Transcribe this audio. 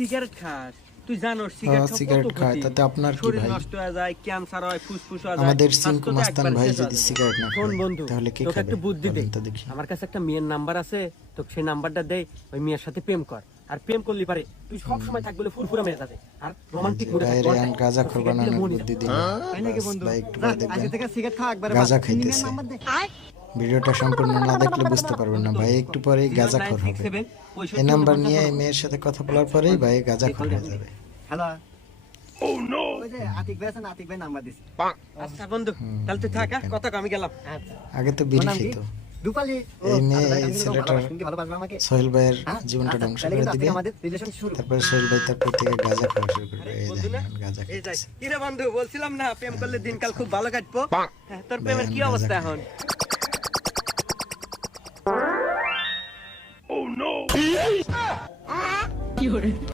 Cigarette খাস, তুই জানোস সিগারেট সিগারেট কত খায় ক্ষতি। তাতে আপনার কি শরীর ভাই? নষ্ট হয়ে যায়, ক্যান্সার হয়, ফুসফুস হয়, আমাদের স্বাস্থ্য সিঙ্কু তো মাস্তান একবারে ভাই শেষ যদি হয়ে সিগারেট না যাবে। শোন খায় বন্ধু, তাহলে কে তোকে খাবে? একটা বুদ্ধি বলেন দেই। তো দেখি। আমার কাছে একটা মেয়ের নাম্বার আছে, তোকে সেই নাম্বারটা দেই, ওই মেয়ের সাথে প্রেম কর। আর প্রেম করলি পারে তুই সব সময় থাকবি ফুরফুরা মেজাজে আর রোমান্টিক মুডে থাকবি। বাইরে আন গাঁজা খোর বানানোর বুদ্ধি দিল। তাই নাকি বন্ধু? ভাই একটু যা, পরে আজকে দেখবেন থেকে সিগারেট খাওয়া একবারে গাঁজা বাদ। সিনিংয়ের খাইতেছে। নাম্বার দে। ভিডিওটা সম্পূর্ণ না দেখলে বুঝতে পারবেন না, ভাই একটু পরেই গাঁজাখোর হবে। এই নাম্বার নিয়ে এই মেয়ের সাথে কথা বলার পরেই ভাই গাঁজাখোর হয়ে যাবে। হ্যালো। ওই যে আতিক ভাই আছে না, আতিক ভাই নাম্বার দিছে। আচ্ছা বন্ধু, তাহলে তুই থাক, কথা কম, আমি গেলাম। আচ্ছা। আগে তো বিড়ি নাম কি? খেত। রূপালী। ও, এই মেয়ে আচ্ছা, এই আমি তো ছেলেটার ভালোবাসি, তুমি কি ভালোবাসবে আমাকে? সোহেল ভাইয়ের হ্যাঁ? জীবনটা আচ্ছা, ধ্বংস তাহলে করে কিন্তু আজকে দিবে। আমাদের রিলেশন শুরু। তারপরে সোহেল ভাই তারপর থেকে গাঁজা খাওয়া শুরু করবে। এই বন্ধু না? দেখেন গাঁজা এই যাই। খাইতেছে। কিরে বন্ধু, বলছিলাম না প্রেম করলে দিনকাল খুব ভালো কাটবো। হ্যাঁ, তোর প্রেমের কি গাঁজা অবস্থা খাই। এখন?